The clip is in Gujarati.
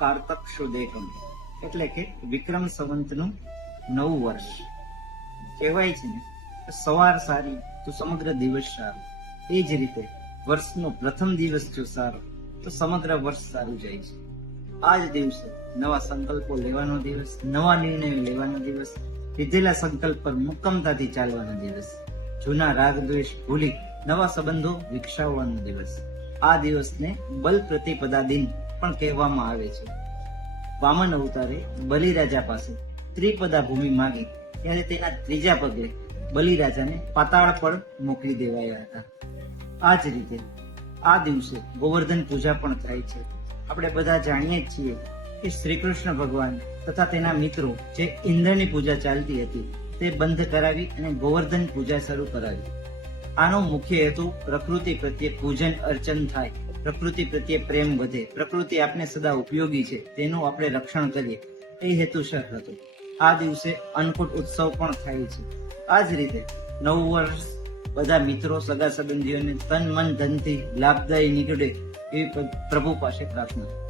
કારતક શુદેકમ એટલે કે વિક્રમ સંવંતનું નવું વર્ષ. કહેવાય છે ને, સવાર સારી તો સમગ્ર દિવસ સારો. એ જ રીતે વર્ષનો પ્રથમ દિવસ જો સારો તો સમગ્ર વર્ષ સારું જાય છે. આ જ દિવસે નવા સંકલ્પો લેવાનો દિવસ, નવા નિર્ણયો લેવાનો દિવસ, લીધેલા સંકલ્પ પર મક્કમતાથી ચાલવાનો દિવસ, જૂના રાગ દ્વેષ ભૂલી નવા સંબંધો વિકસાવવાનો દિવસ. આ દિવસને બલ પ્રતિપદા દિન પણ કહેવામાં આવે છે. વામન અવતારે બલિરાજા પાસે ત્રિપદા ભૂમિ માંગી ત્યારે તેના ત્રીજા પગલે બલિરાજાને પાતાળ પર મોકલી દેવાયા હતા. આ જ રીતે આ દિવસે ગોવર્ધન પૂજા પણ થાય છે. આપણે બધા જાણીએ જ છીએ કે શ્રી કૃષ્ણ ભગવાન તથા તેના મિત્રો જે ઇન્દ્રની પૂજા ચાલતી હતી તે બંધ કરાવી અને ગોવર્ધન પૂજા શરૂ કરાવી. આનો મુખ્ય હેતુ પ્રકૃતિ પ્રત્યે પૂજન અર્ચન થાય, પ્રકૃતિ પ્રત્યે પ્રેમ વધે, પ્રકૃતિ આપને સદા ઉપયોગી છે તેનું આપણે રક્ષણ કરીએ, એ હેતુસર હતો. આ દિવસે અન્નકૂટ ઉત્સવ પણ થાય છે. આ જ રીતે નવું વર્ષ બધા મિત્રો સગા સંબંધીઓને તન મન ધનથી લાભદાયી નીકળે એવી પ્રભુ પાસે પ્રાર્થના.